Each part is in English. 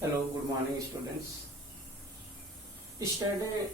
Hello, good morning, students. Yesterday,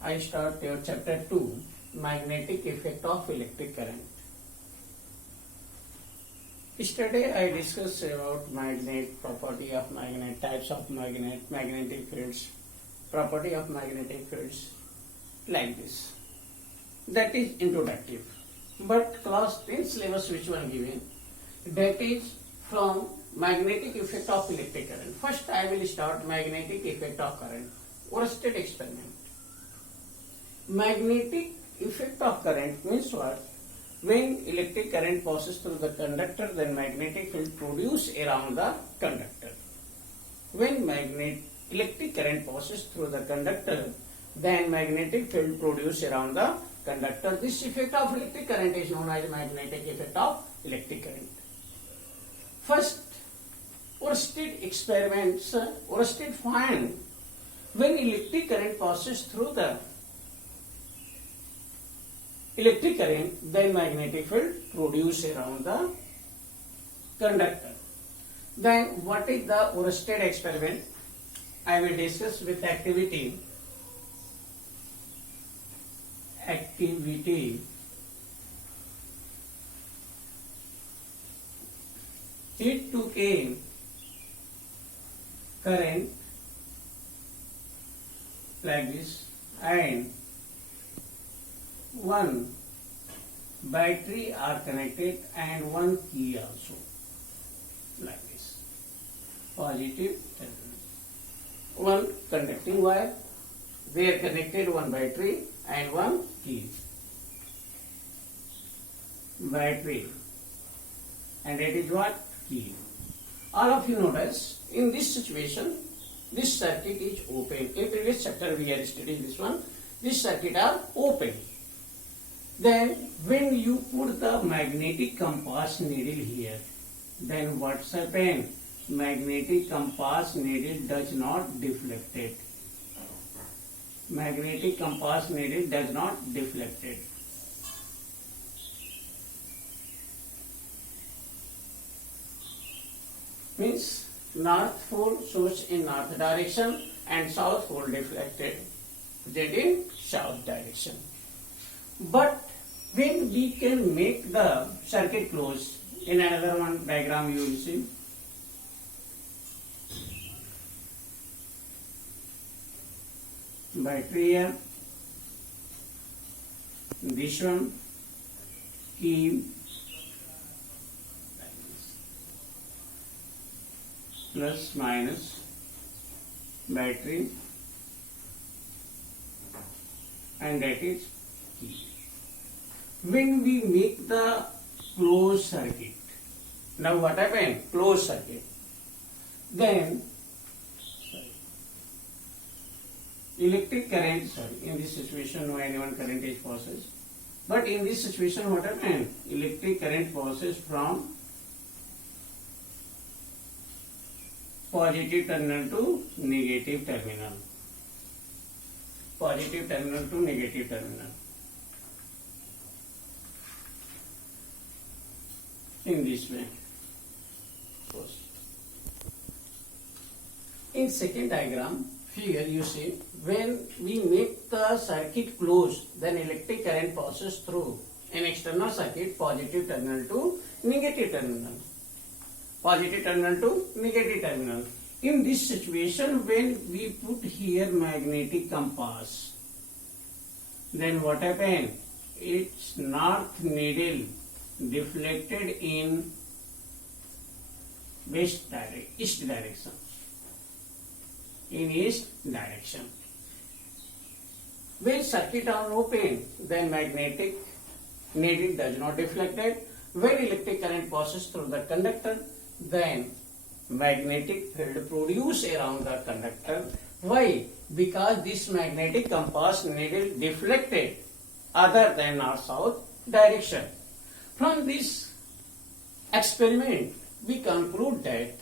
I start your chapter 2, magnetic effect of electric current. Yesterday, I discussed about magnet, property of magnet, types of magnet, magnetic fields, property of magnetic fields, like this. That is introductive. But class 10 syllabus which one given, that is from magnetic effect of electric current. First I will start magnetic effect of current. Worsted experiment. Magnetic effect of current means what? When electric current passes through the conductor, then magnetic field produced around the conductor. When electric current passes through the conductor, then magnetic field produced around the conductor. This effect of electric current is known as magnetic effect of electric current. First, Worsted experiments, Worsted find when electric current passes through the electric current, then magnetic field produced around the conductor. Then what is the Worsted experiment? I will discuss with activity. It took a current like this and one battery are connected and one key also like this, positive terminal. One conducting wire, they are connected one battery and one key. Battery and that is what? Key. All of you notice in this situation this circuit is open. In previous chapter we are studying this one. This circuit are open. Then when you put the magnetic compass needle here, then what's happened? Magnetic compass needle does not deflect it. Magnetic compass needle does not deflect it. Means north pole shows in north direction and south pole deflected in south direction. But when we can make the circuit closed, in another one diagram you will see. Battery here, this one, key, plus minus, battery, and that is key. When we make the closed circuit, now what happened? Closed circuit. Then electric current, in this situation no anyone current is passes. But in this situation what happened? Electric current passes from positive terminal to negative terminal. Positive terminal to negative terminal. In this way. In second diagram, here you see when we make the circuit closed, then electric current passes through an external circuit, positive terminal to negative terminal. Positive terminal to negative terminal. In this situation, when we put here magnetic compass, then what happened? Its north needle deflected in east direction. In east direction. When circuit are open, then magnetic needle does not deflected. When electric current passes through the conductor, then magnetic field produced around the conductor. Why? Because this magnetic compass needle deflected other than north-south direction. From this experiment, we conclude that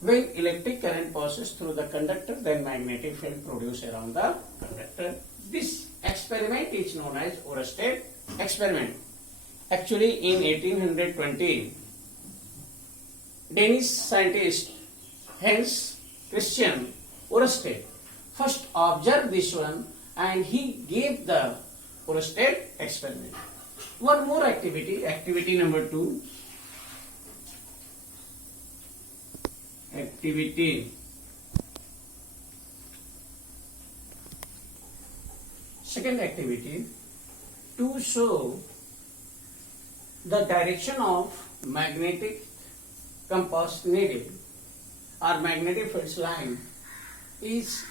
when electric current passes through the conductor, then magnetic field produced around the conductor. This experiment is known as Worsted experiment. Actually, in 1820, Danish scientist Hans Christian Ørsted first observed this one and he gave the Ørsted experiment. One more activity, activity number 2. Activity second activity, to show the direction of magnetic compass needle or magnetic field line is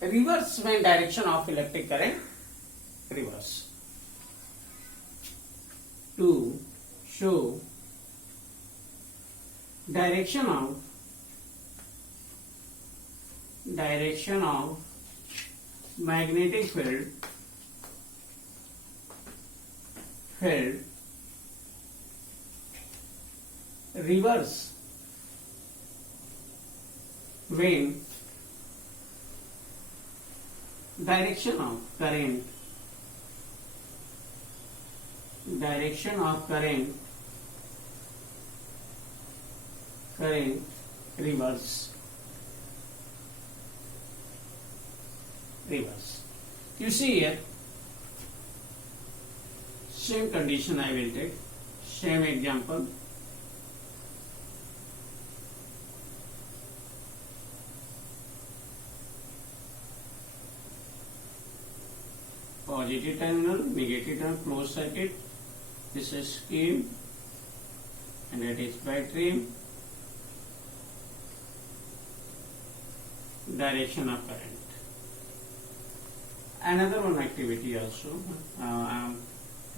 reverse when direction of electric current reverse. To show direction of magnetic field reverse when direction of current reverse. You see here, same condition I will take, same example. Positive terminal, negative terminal, closed circuit. This is scheme and that is battery. Direction of current. Another one activity also,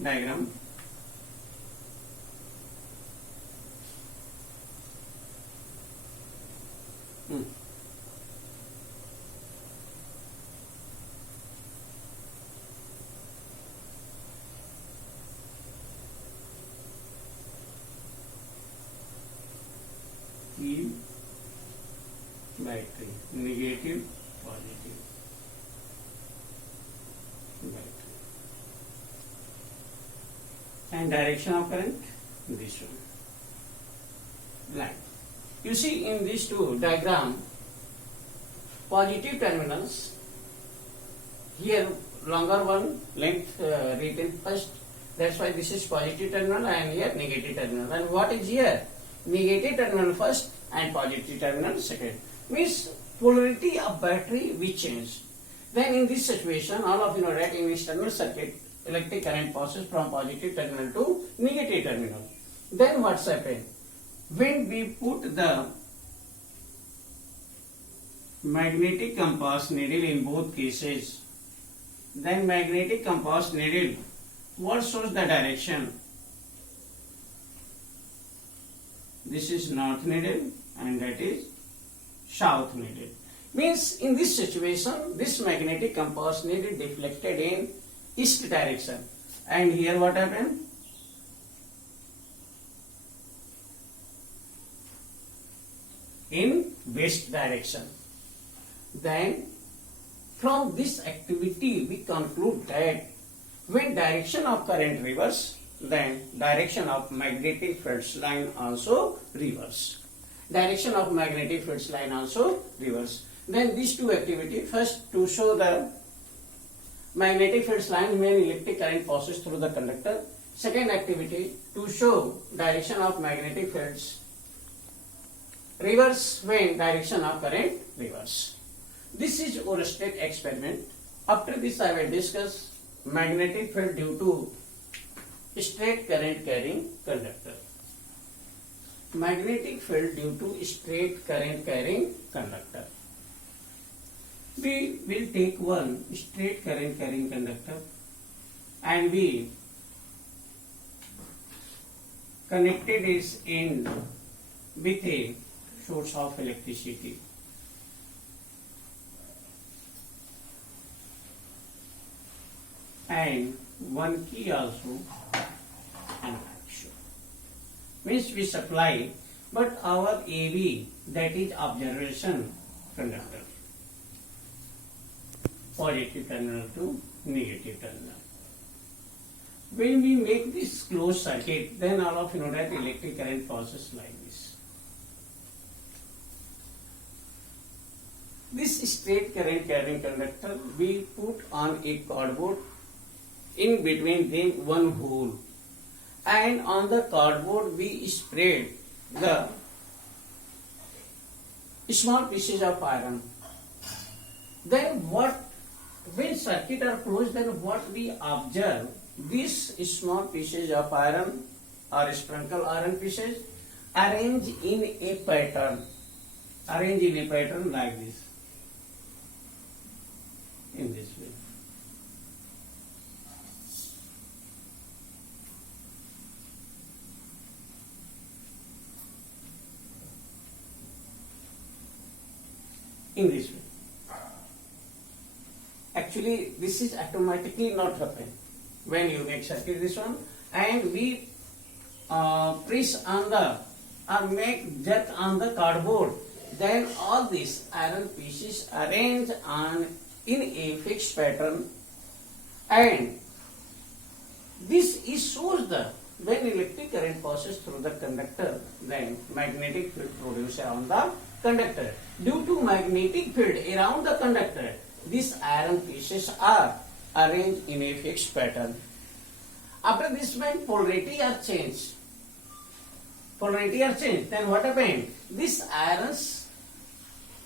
diagram. Battery, negative, positive, battery, and direction of current, this one, line. You see in these two diagram, positive terminals, here longer one length written first, that's why this is positive terminal and here negative terminal. And what is here? Negative terminal first and positive terminal second. Means polarity of battery will change. Then in this situation, all of you know that in external circuit, electric current passes from positive terminal to negative terminal. Then what's happened? When we put the magnetic compass needle in both cases, then magnetic compass needle, what shows the direction? This is north needle and that is south needle. Means in this situation, this magnetic compass needle deflected in east direction. And here what happened? In west direction. Then from this activity we conclude that when direction of current reverse, then direction of magnetic field line also reverse. Direction of magnetic field line also reverse. Then these two activities, first to show the magnetic field line when electric current passes through the conductor. Second activity to show direction of magnetic fields reverse when direction of current reverse. This is Ørsted experiment. After this I will discuss magnetic field due to straight current carrying conductor. Magnetic field due to straight current carrying conductor. We will take one straight current carrying conductor and we connected its end with a source of electricity. And one key also and action. Means we supply, but our AV, that is observation conductor, positive terminal to negative terminal. When we make this closed circuit, then all of you know that electric current passes like this. This straight current carrying conductor we put on a cardboard, in between them one hole, and on the cardboard we spread the small pieces of iron. Then when circuit are closed, then what we observe, these small pieces of iron or sprinkle iron pieces arranged in a pattern like this, in this way. In this way. Actually, this is automatically not happen when you make circuit this one, and we press on the or make jerk on the cardboard. Then all these iron pieces arranged on in a fixed pattern, and this is shows the when electric current passes through the conductor, then magnetic field produced around the conductor. Due to magnetic field around the conductor, these iron pieces are arranged in a fixed pattern. After this, when polarity are changed, then what happened? These iron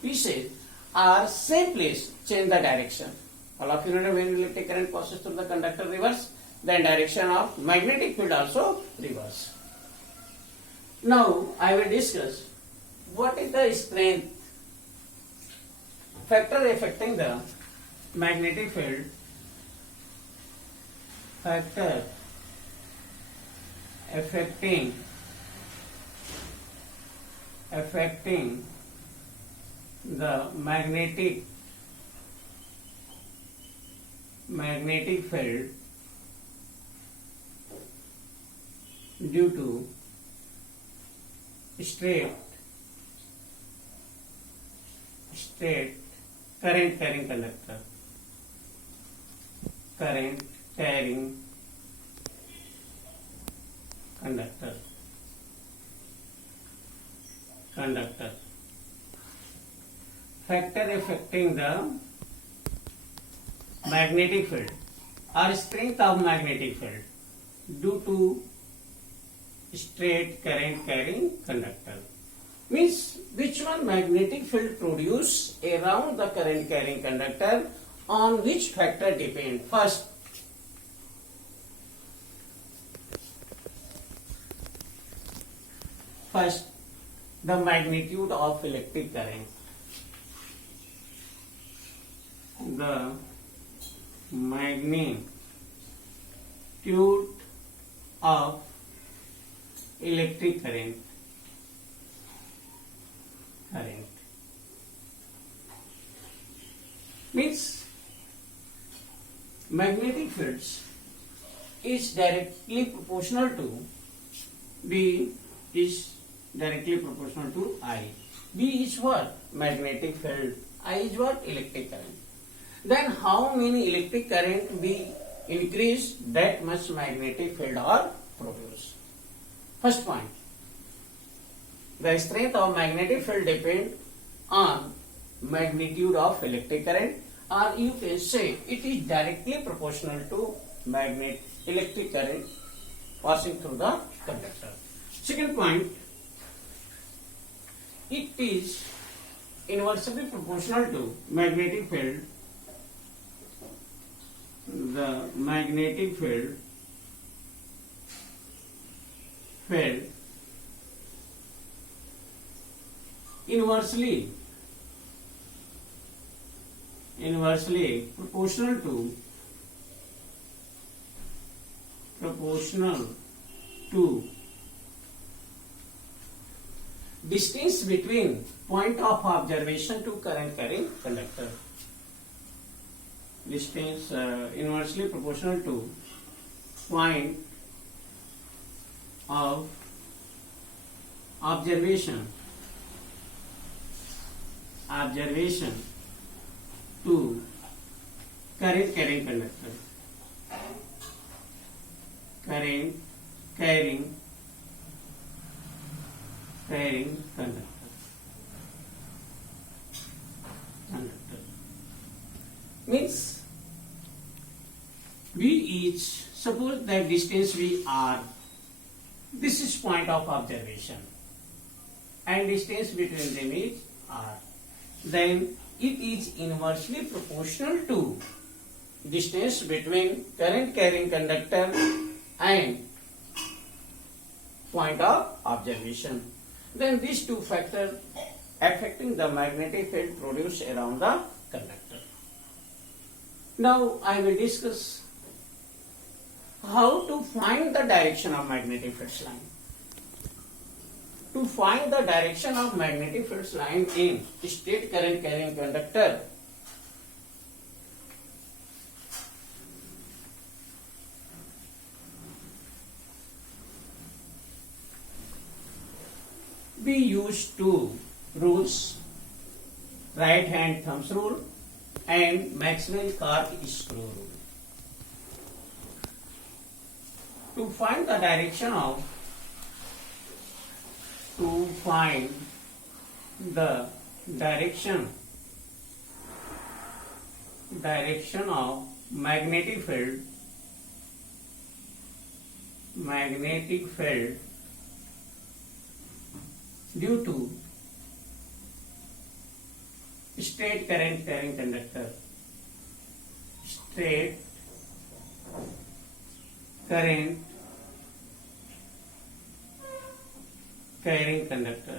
pieces are same place, change the direction. All of you know when electric current passes through the conductor reverse, then direction of magnetic field also reverse. Now I will discuss what is the strength factor affecting the magnetic field. Factor affecting the magnetic field due to straight current carrying conductor. Current carrying conductor. Factor affecting the magnetic field or strength of magnetic field due to straight current carrying conductor. Means which one magnetic field produce around the current carrying conductor, on which factor depend. First, the magnitude of electric current. The magnitude of electric current. Means magnetic fields is directly proportional to B is directly proportional to I. B is what? Magnetic field. I is what? Electric current. Then how many electric current be increase, that much magnetic field are produced. First point, the strength of magnetic field depend on magnitude of electric current, or you can say it is directly proportional to electric current passing through the conductor. Second point, it is inversely proportional to magnetic field. The magnetic field inversely proportional to distance between point of observation to current carrying conductor. Distance inversely proportional to point of observation to current carrying conductor. Current carrying conductor. is, suppose that distance V R, this is point of observation and distance between them is R, then it is inversely proportional to distance between current carrying conductor and point of observation. Then these two factors affecting the magnetic field produced around the conductor. Now I will discuss how to find the direction of magnetic field line. To find the direction of magnetic field line in straight current carrying conductor, we use two rules, right hand thumbs rule and Maxwell corkscrew rule. To find the direction of of magnetic field due to straight current carrying conductor, straight current carrying conductor.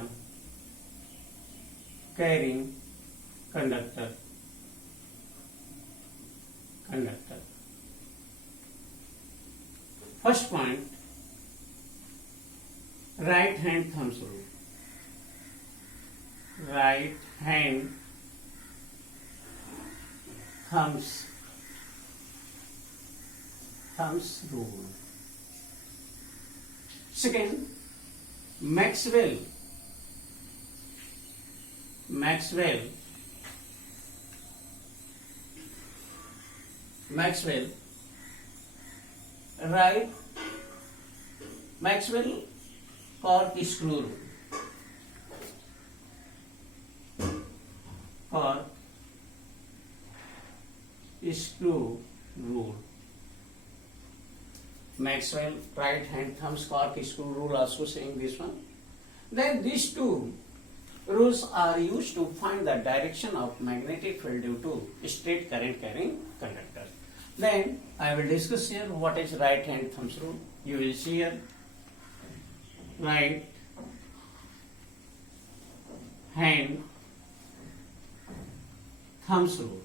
First point, right hand thumbs rule. Right hand thumbs rule. Second, Maxwell right Maxwell corkscrew rule. Corkscrew rule. Maxwell right hand thumbs corkscrew rule, also saying this one. Then these two rules are used to find the direction of magnetic field due to straight current carrying conductor. Then I will discuss here what is right hand thumbs rule. You will see here right hand thumbs rule.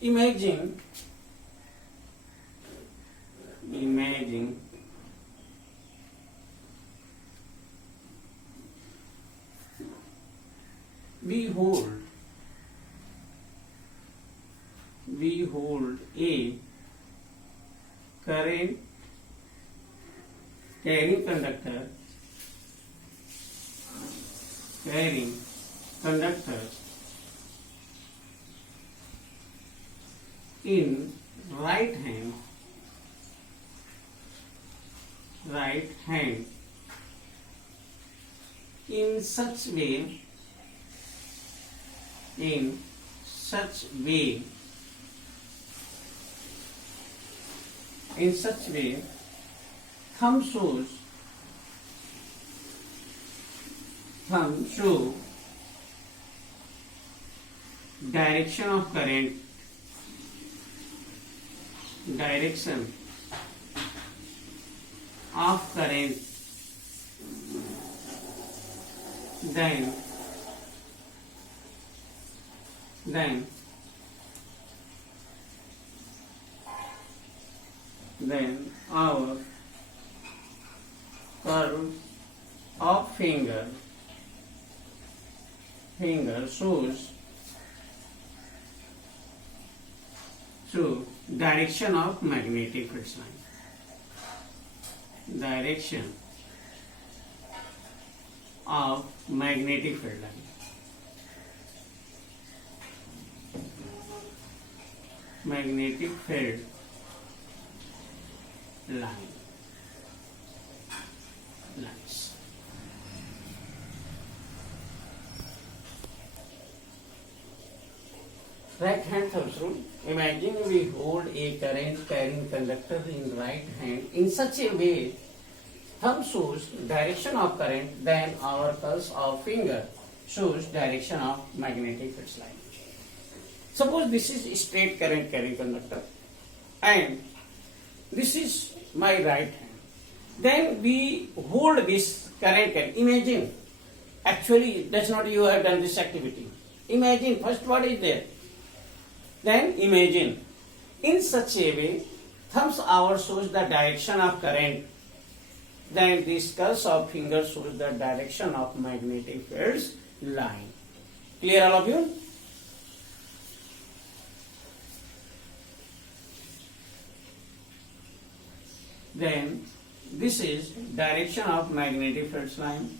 Imagine we hold a current carrying conductor in right hand in such way thumb show direction of current, then our curve of finger shows direction of magnetic field line. Direction of magnetic field line. Magnetic field line. Right hand thumbs rule. Imagine we hold a current carrying conductor in right hand in such a way thumb shows direction of current, then our pulse of finger shows direction of magnetic field line. Suppose this is straight current carrying conductor and this is my right hand. Then we hold this current carrying. Imagine, actually that's not you have done this activity. Imagine first what is there. Then imagine in such a way thumbs hour shows the direction of current. Then this pulse of finger shows the direction of magnetic fields line. Clear all of you? Then this is direction of magnetic fields line.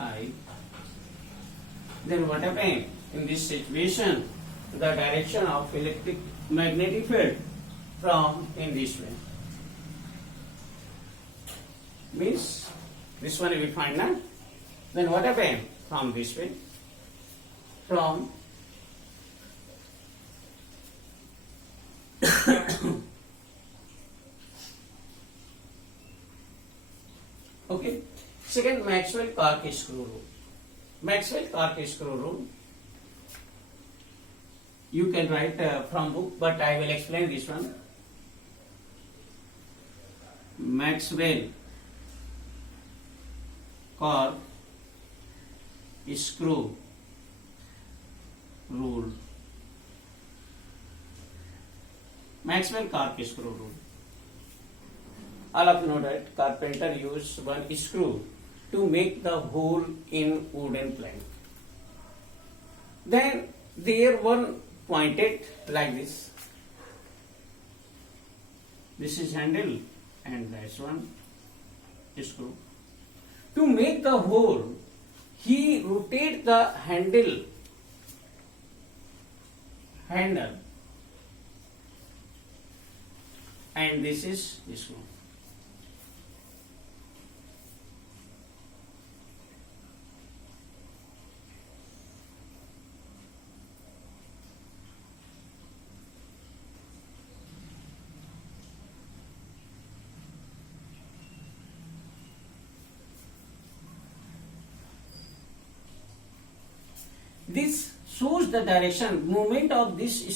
I. Then what happened in this situation? The direction of electric magnetic field from in this way. Means this one we find now. Then what happened from this way? From okay. Second, Maxwell-Cork screw rule. Maxwell-Cork screw rule. You can write from book, but I will explain this one. Maxwell-Cork screw rule. Maxwell-Cork screw rule. All of you know that carpenter use one screw to make the hole in wooden plank. Then there one pointed like this. This is handle and that's one screw. To make the hole, he rotate the handle and this is screw. This shows the direction movement of this screw